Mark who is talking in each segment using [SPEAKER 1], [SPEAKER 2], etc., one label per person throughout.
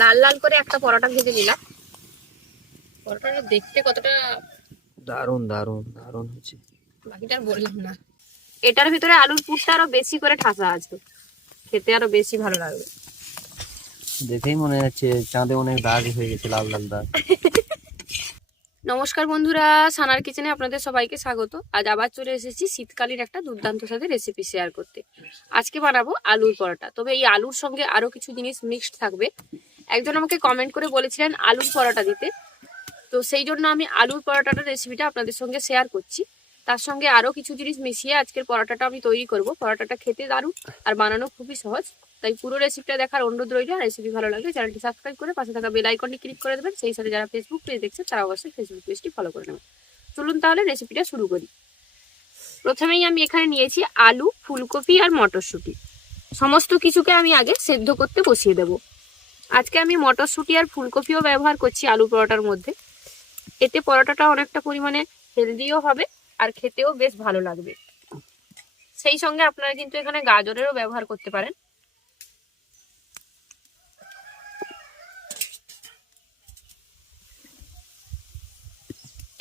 [SPEAKER 1] লাল লাল করে একটা পরোটা ভেজে নিলাম। পরোটাটা দেখতে কতটা
[SPEAKER 2] দারুণ দারুণ দারুণ হয়েছে।
[SPEAKER 1] বাকিটা আর বললাম না। এটার ভিতরে আলুর পুরটা আরও বেশি করে ঠাসা আছে। খেতে আরও বেশি ভালো লাগবে।
[SPEAKER 2] দেখেই মনে হচ্ছে চাঁদে অনেক দাগ হয়ে গেছে লাল লাল দাগ।
[SPEAKER 1] নমস্কার বন্ধুরা সানার কিচেনে আপনাদের সবাইকে স্বাগত। আজ আবার চলে এসেছি শীতকালীন একটা দুর্দান্ত সাথে রেসিপি শেয়ার করতে। আজকে বানাবো আলুর পরোটা। তবে এই আলুর সঙ্গে আরও কিছু জিনিস মিক্সড থাকবে। একজন আমাকে কমেন্ট করে বলেছিলেন আলুর পরোটা দিতে। তো সেই জন্য আমি আলুর পরোটাটার রেসিপিটা আপনাদের সঙ্গে শেয়ার করছি। তার সঙ্গে আরও কিছু জিনিস মিশিয়ে আজকের পরোটাটা আমি তৈরি করব। পরোটাটা খেতে দারুণ আর বানানো খুবই সহজ। তাই পুরো রেসিপিটা দেখার অনুরোধ রইল। আর রেসিপি ভালো লাগলে চ্যানেলটি সাবস্ক্রাইব করে পাশে থাকা বেল আইকনটি ক্লিক করে দেবেন। সেই সাথে যারা ফেসবুক পেজ দেখছে তারা অবশ্যই ফেসবুক পেজটি ফলো করে নেবেন। চলুন তাহলে রেসিপিটা শুরু করি। প্রথমেই আমি এখানে নিয়েছি আলু, ফুলকপি আর মটরশুঁটি। সমস্ত কিছুকে আমি আগে সেদ্ধ করতে বসিয়ে দেব। আজকে আমি মটরশুঁটি আর ফুলকপিও ব্যবহার করছি আলু পরোটার মধ্যে। এতে পরোটাটা অনেকটা পরিমাণে হেলদিও হবে আর খেতেও বেশ ভালো লাগবে। সেই সঙ্গে আপনারা কিন্তু এখানে গাজরেরও ব্যবহার করতে পারেন।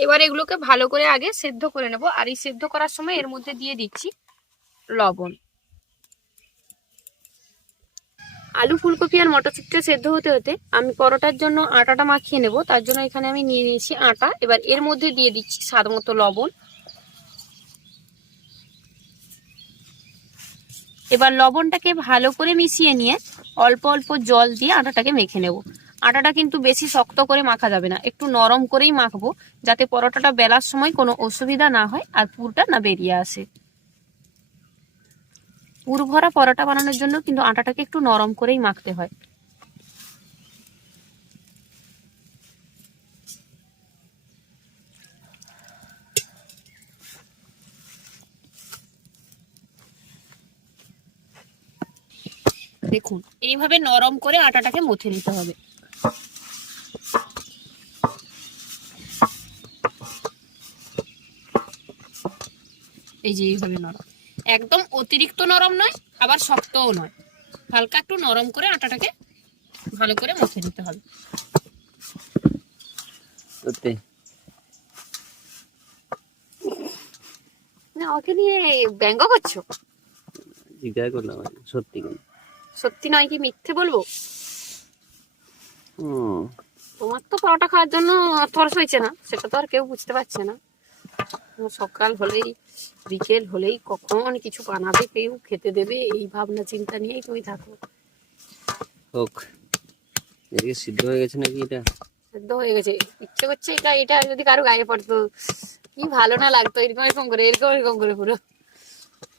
[SPEAKER 1] এবার এগুলোকে ভালো করে আগে সেদ্ধ করে নেব। আর এই সেদ্ধ করার সময় এর মধ্যে দিয়ে দিচ্ছি লবণ। আলু, ফুলকপি আর মটরশুটিটা সেদ্ধ হতে হতে আমি পরোটার জন্য আটাটা মাখিয়ে নেব। তার জন্য এখানে আমি নিয়ে নিয়েছি আটা। এবার এর মধ্যে দিয়ে দিচ্ছি স্বাদ মতো লবণ। এবার লবণটাকে ভালো করে মিশিয়ে নিয়ে অল্প অল্প জল দিয়ে আটাটাকে মেখে নেব। আটাটা কিন্তু বেশি শক্ত করে মাখা যাবে না। একটু নরম করেই মাখবো, যাতে পরোটাটা বেলার সময় কোনো অসুবিধা না হয় আর পুরটা না বেরিয়ে আসে। পুর ভরা পরোটা বানানোর জন্য কিন্তু আটাটাকে একটু নরম করেই মাখতে হয়। দেখুন, এইভাবে নরম করে আটাটাকে মথে নিতে হবে। এই যে এইভাবে নরম। একদম অতিরিক্ত নরম নয় আবার শক্তও নয়। হালকা একটু নরম করে আটাটাকে ভালো করে মুখে নিতে হবে।
[SPEAKER 2] সত্যি?
[SPEAKER 1] না ওকে নিয়ে ব্যঙ্গ করছ?
[SPEAKER 2] জিজ্ঞাসা করলাম সত্যি কেন
[SPEAKER 1] সত্যি নয় কি মিথ্যে বলব? তোমার তো পরোটা খাওয়ার জন্য তরস হয়েছে না সেটা তো আর কেউ বুঝতে পারছে না। সকাল হলেই বিকেল হলেই কখন কিছু বানাবে কেউ খেতে দেবে এই ভাবনা চিন্তা নিয়েই তুমি থাকো।
[SPEAKER 2] হোক এদিকে সিদ্ধ হয়ে গেছে নাকি এটা?
[SPEAKER 1] সেদ্ধ হয়ে গেছে। ইচ্ছে করছে এটা এটা যদি কারও গায়ে পড়তো কি ভালো না লাগতো এরকম এরকম করে এরকম এরকম করে পুরো।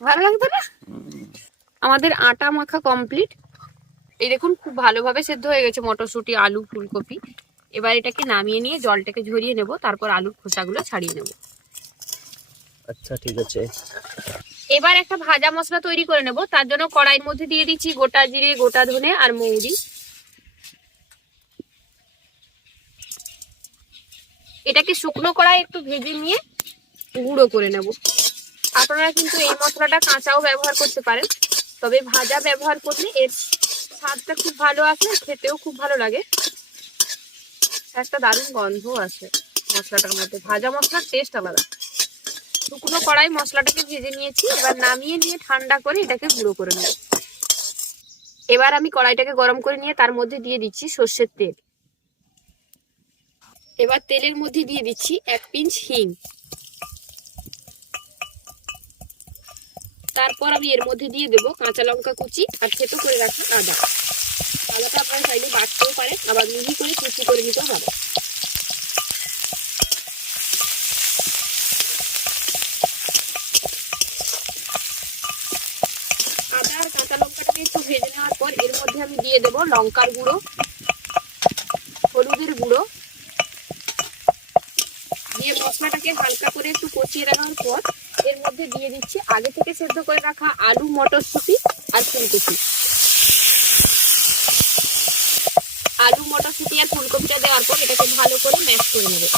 [SPEAKER 1] ভালো লাগতো না? আমাদের আটা মাখা কমপ্লিট এই দেখুন খুব ভালোভাবে সেদ্ধ হয়ে গেছে মটরশুঁটি আলু ফুলকপি। এবার এটাকে নামিয়ে নিয়ে জলটাকে ঝরিয়ে নেব তারপর আলুর খোসাগুলো ছাড়িয়ে নেব।
[SPEAKER 2] আচ্ছা ঠিক আছে।
[SPEAKER 1] এবার একটা ভাজা মশলা তৈরি করে নেব। তার জন্য কড়াইয়ের মধ্যে দিয়ে দিচ্ছি গোটা জিরে, গোটা ধনে আর মৌরি। এটাকে শুকনো কড়াই একটু ভেজে নিয়ে গুঁড়ো করে নেব। আপনারা কিন্তু এই মশলাটা কাঁচাও ব্যবহার করতে পারেন। তবে ভাজা ব্যবহার করলে এর স্বাদটা খুব ভালো আসে খেতেও খুব ভালো লাগে। একটা দারুণ গন্ধ আছে মশলাটার মধ্যে। ভাজা মশলার টেস্ট আলাদা। শুকনো কড়াই মশলাটাকে ভেজে নিয়েছি, এবার নামিয়ে নিয়ে ঠান্ডা করে এটাকে গুঁড়ো করে নেব। এবার আমি কড়াইটাকে গরম করে নিয়ে তার মধ্যে দিয়ে দিচ্ছি সর্ষের তেল। এবার তেলের মধ্যে দিয়ে দিচ্ছি এক পিঞ্চ হিং। তারপর আমি এর মধ্যে দিয়ে দেবো কাঁচা লঙ্কা কুচি আর থেতো করে রাখা আদা। আদাটা আপনারা চাইলে বাটতেও পারেন, আবার মিহি করে কুচি করে নিতেও পারেন আদা আর কাঁচা লঙ্কাটাকে একটু ভেজে নেওয়ার পর এর মধ্যে আমি দিয়ে দেবো লঙ্কার গুঁড়ো, হলুদের গুঁড়ো। দিয়ে মশলাটাকে হালকা করে একটু কচিয়ে রাখার পর এর মধ্যে দিয়ে দিচ্ছি আগে থেকে সেদ্ধ করে রাখা আলু, মটরশুঁটি আর ফুলকপি। আলু, মটরশুঁটি আর ফুলকপিটা দেওয়ার পর এটাকে ভালো করে ম্যাশ করে নেবে।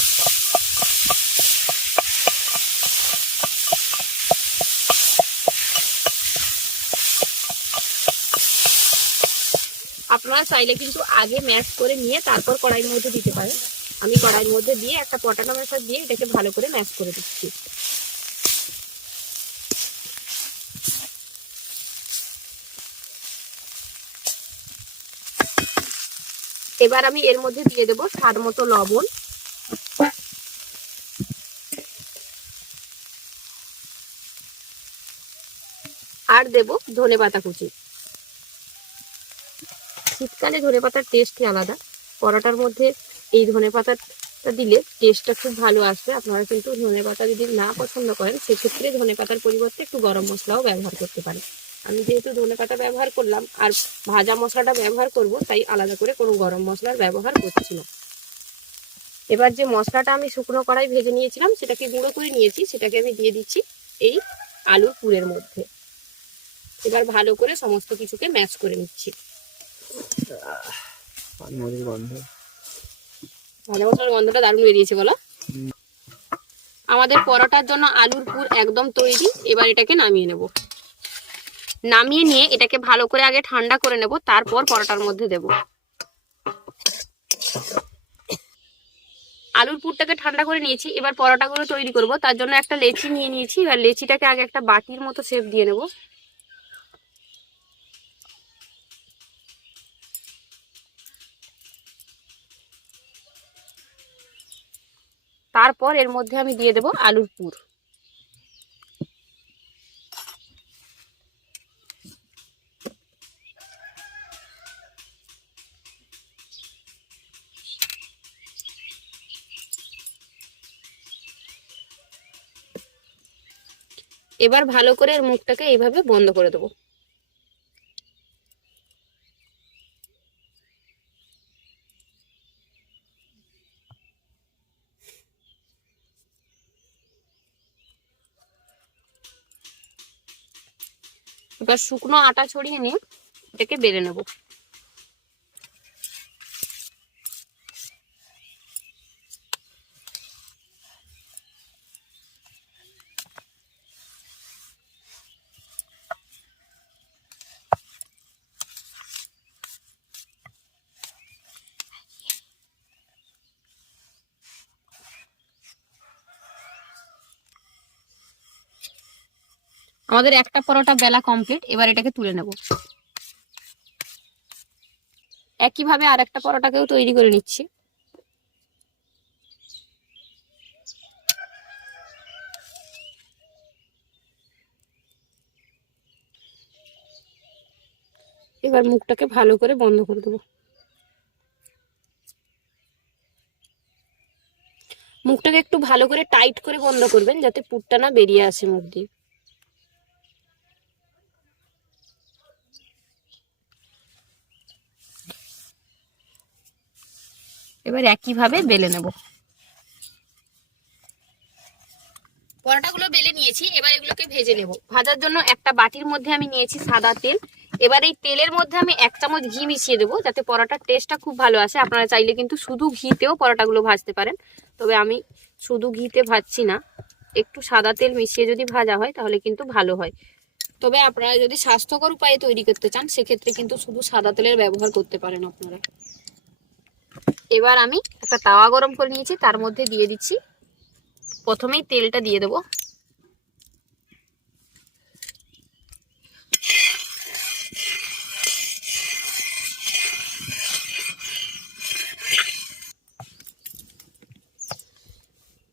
[SPEAKER 1] আপনারা চাইলে কিন্তু আগে ম্যাশ করে নিয়ে তারপর কড়াইয়ের মধ্যে দিতে পারেন। আমি কড়াইয়ের মধ্যে দিয়ে একটা পটানো মেশার দিয়ে এটাকে ভালো করে ম্যাশ করে দিচ্ছি। এবার আমি এর মধ্যে দিয়ে দেবো স্বাদ মতো লবণ। আর দেব ধনে পাতা কুচি। শীতকালে ধনে পাতার টেস্টই আলাদা। পরোটার মধ্যে এই ধনে পাতাটা দিলে টেস্টটা খুব ভালো আসবে। আপনারা কিন্তু ধনে পাতা যদি না পছন্দ করেন, সেক্ষেত্রে ধনে পাতার পরিবর্তে একটু গরম মশলাও ব্যবহার করতে পারেন। আমি যেহেতু ধনে পাতা ব্যবহার করলাম আর ভাজা মশলাটা ব্যবহার করব, তাই আলাদা করে কোনো গরম মশলার ব্যবহার করছি না। এবার যে মশলাটা আমি শুকনো কড়াই ভেজে নিয়েছিলাম, সেটাকে গুঁড়ো করে নিয়েছি। সেটাকে আমি দিয়ে দিচ্ছি এই আলুর পুরের মধ্যে। এবার ভালো করে সমস্ত কিছুকে ম্যাশ করে নিচ্ছি।
[SPEAKER 2] পানমরির গন্ধ।
[SPEAKER 1] গন্ধটা দারুণ বেরিয়েছে, বলো। আমাদের পরোটার জন্য আলুর পুর একদম তৈরি, এবার এটাকে নামিয়ে নেব। নামিয়ে নিয়ে এটাকে ভালো করে আগে ঠান্ডা করে নেব, তারপর পরোটার মধ্যে দেব। আলুর পুরটাকে ঠান্ডা করে নিয়েছি, এবার পরোটাগুলো তৈরি করব। তার জন্য একটা লেচি নিয়ে নিয়েছি, এবার লেচিটাকে আগে একটা বাটির মতো শেপ দিয়ে নেব। তারপর এর মধ্যে আমি দিয়ে দেব আলুর পুর। এবার ভালো করে এর মুখটাকে এইভাবে বন্ধ করে দেবো। এবার শুকনো আটা ছড়িয়ে নিয়ে এটাকে বেড়ে নেব। আমাদের একটা পরোটা বেলা কমপ্লিট এবার এটাকে তুলে নেব। একইভাবে আর একটা পরোটাকেও তৈরি করে নিচ্ছি। এবার মুখটাকে ভালো করে বন্ধ করে দেবো। মুখটাকে একটু ভালো করে টাইট করে বন্ধ করবেন, যাতে পুরটা না বেরিয়ে আসে মুখ দিয়ে। এবার একইভাবে বেলে নেব। পরোটাগুলো বেলে নিয়েছি, এবার এগুলোকে ভেজে নেব। ভাজার জন্য একটা বাটির মধ্যে আমি নিয়েছি সাদা তেল। এবার এই তেলের মধ্যে আমি এক চামচ ঘি মিশিয়ে দেবো, যাতে পরোটার টেস্টটা খুব ভালো আসে। আপনারা চাইলে কিন্তু শুধু ঘিতেও পরোটাগুলো ভাজতে পারেন। তবে আমি শুধু ঘিতে ভাজছি না, একটু সাদা তেল মিশিয়ে যদি ভাজা হয়, তাহলে কিন্তু ভালো হয়। তবে আপনারা যদি স্বাস্থ্যকর উপায়ে তৈরি করতে চান, সেক্ষেত্রে কিন্তু শুধু সাদা তেলের ব্যবহার করতে পারেন আপনারা। এবার আমি একটা তাওয়া গরম করে নিয়েছি, তার মধ্যে দিয়ে দিচ্ছি। প্রথমেই তেলটা দিয়ে দেবো।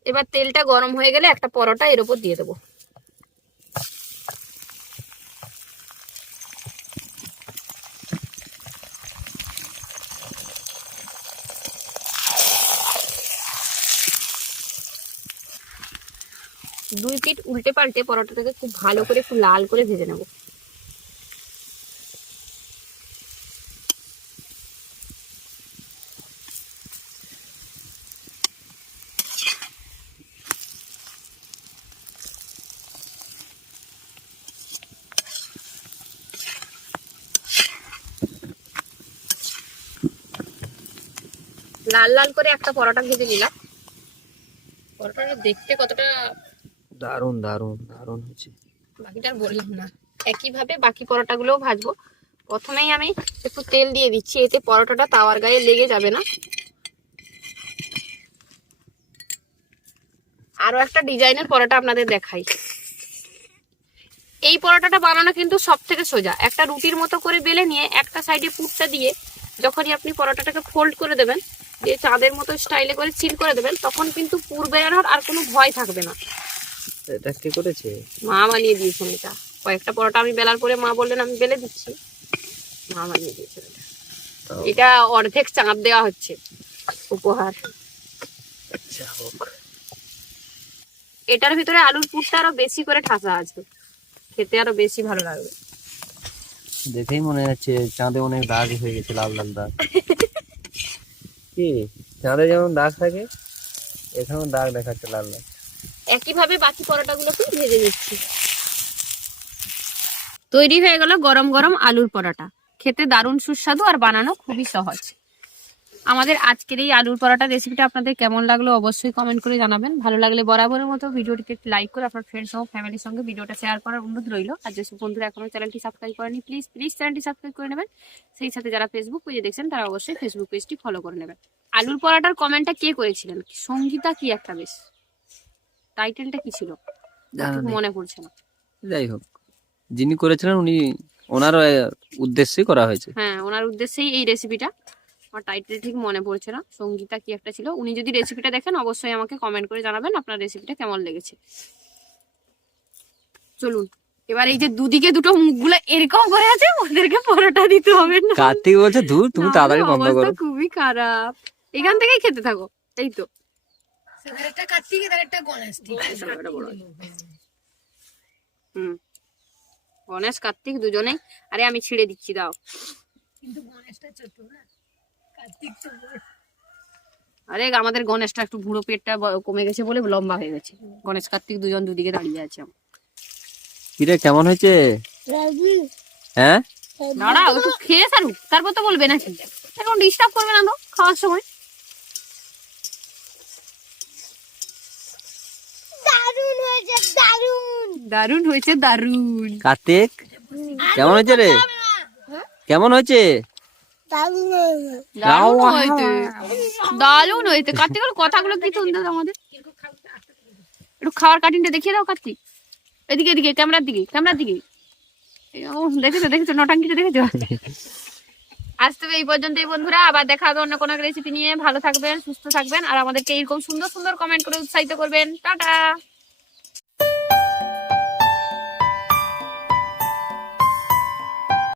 [SPEAKER 1] এবার তেলটা গরম হয়ে গেলে একটা পরোটা এর উপর দিয়ে দেবো। দুই পিঠ উল্টে পাল্টে পরোটাটাকে খুব ভালো করে একটু লাল করে ভেজে নেব। লাল লাল করে একটা পরোটা ভেজে নিলাম। পরোটাটা দেখতে কতটা
[SPEAKER 2] দারুণ দারুণ দারুণ হচ্ছে
[SPEAKER 1] বাকিটা বললাম না। একইভাবে বাকি পরোটাগুলোও ভাজবো। প্রথমেই আমি একটু তেল দিয়ে দিচ্ছি, এতে পরোটাটা তাওয়ার গায়ে লেগে যাবে না। আরও একটা ডিজাইনের পরোটা আপনাদের দেখাই। এই পরোটাটা বানানো কিন্তু সব থেকে সোজা। একটা রুটির মতো করে বেলে নিয়ে একটা সাইডে পুরটা দিয়ে যখনই আপনি পরোটাটাকে ফোল্ড করে দেবেন দিয়ে চাঁদের মতো স্টাইলে করে চিল করে দেবেন, তখন কিন্তু পুর বেরানোর আর কোনো ভয় থাকবে না।
[SPEAKER 2] এটা কে করেছে?
[SPEAKER 1] মা বানিয়ে দিয়েছেন এটা কয়েকটা পরোটা আমি বেলার পরে মা বললেন আমি বেলে দিচ্ছি। মা বানিয়ে দিয়েছেন এটা এটা অর্ধেক চাঁদ দেওয়া হচ্ছে উপহার।
[SPEAKER 2] আচ্ছা হোক।
[SPEAKER 1] এটার ভিতরে আলুর পুরটা আরও বেশি করে ঠাসা আছে। খেতে আরও বেশি ভালো লাগবে।
[SPEAKER 2] দেখেই মনে হচ্ছে চাঁদে অনেক দাগ হয়ে গেছে লাল লাল দাগ। কি? চাঁদে যেমন দাগ থাকে এখানেও দাগ দেখাচ্ছে লাল লাল।
[SPEAKER 1] একইভাবে বাকি পরোটাগুলোকে ভেজে নিচ্ছি। তৈরি হয়ে গেল গরম গরম আলুর পরোটা। খেতে দারুণ সুস্বাদু আর বানানো খুবই সহজ। আমাদের আজকের এই আলুর পরোটা রেসিপিটা আপনাদের কেমন লাগল অবশ্যই কমেন্ট করে জানাবেন। ভালো লাগলে বরাবরের মতো ভিডিওটিকে লাইক করে আপনার ফ্রেন্ডস ও ফ্যামিলির সঙ্গে ভিডিওটা শেয়ার করার অনুরোধ রইল। আর যেসব বন্ধুরা এখনও চ্যানেলটি সাবস্ক্রাইব করেনি প্লিজ প্লিজ চ্যানেলটি সাবস্ক্রাইব করে নেবেন। সেই সাথে যারা ফেসবুক পেজে দেখছেন, তারা অবশ্যই ফেসবুক পেজটি ফলো করে নেবেন। আলুর পরোটার কমেন্টটা কে করেছিলেন? সঙ্গীতা কি একটা বেশ। টাইটেলটা কি ছিল। মনে পড়ছে না।
[SPEAKER 2] যাই হোক যিনি করেছিলেন উনি ওনার আহ, উদ্দেশ্যেই করা হয়েছে।
[SPEAKER 1] হ্যাঁ ওনার উদ্দেশ্যেই এই রেসিপিটা আমার টাইটেল ঠিক মনে পড়ছে না। সঙ্গীতা কি একটা ছিল? উনি যদি রেসিপিটা দেখেন অবশ্যই আমাকে কমেন্ট করে জানাবেন আপনার রেসিপিটা কেমন লেগেছে। চলুন এবার এই যে দুদিকে দুটো মুখগুলো এরকম করে আছে ওদেরকে পরোটা দিতে হবে না।
[SPEAKER 2] কার্তিক বলছে ধুর তুমি তাড়াতাড়ি বন্ধ করো।
[SPEAKER 1] খুবই খারাপ। এখান থেকেই খেতে থাকো এই তো।
[SPEAKER 3] একটা একটা গণেশ
[SPEAKER 1] হুম। গণেশ কার্তিক দুজনেই। আরে আমি ছিঁড়ে দিচ্ছি দাও।
[SPEAKER 3] কিন্তু গণেশটা ছোট না। কার্তিক তো
[SPEAKER 1] আরে আমাদের গণেশটা একটু ভুড়ো পেটটা কমে গেছে বলে লম্বা হয়ে গেছে। গণেশ কার্তিক দুজন দুদিকে দাঁড়িয়ে আছে
[SPEAKER 2] কিরে কেমন হয়েছে? হ্যাঁ?
[SPEAKER 1] দাঁড়াও একটু খেয়ে সারুক। তারপর তো বলবে নাকি। এখন ডিস্টার্ব করবে না তো খাওয়ার সময়
[SPEAKER 3] দারুণ হয়েছে দারুণ
[SPEAKER 1] দারুণ হয়েছে দারুণ।
[SPEAKER 2] কার্তিক কেমন হয়েছে রে? কেমন হয়েছে?
[SPEAKER 1] দারুণ হয়েছে। দারুণ হয়েছে। কার্তিক কথাগুলো কি শুনতে আমাদের? একটু খাওয়ার কাটিংটা দেখিয়ে দাও কার্তিক। এদিকে এদিকে ক্যামেরার দিকে ক্যামেরার দিকে। এই, ও দেখেছ দেখেছ নটাঙ্কিটা দেখেছ? আজ তবে এই পর্যন্তই বন্ধুরা। আবার দেখা হবে অন্য কোনো রেসিপি নিয়ে। ভালো থাকবেন সুস্থ থাকবেন। আর আমাদেরকে এরকম সুন্দর সুন্দর কমেন্ট করে উৎসাহিত করবেন। টাটা!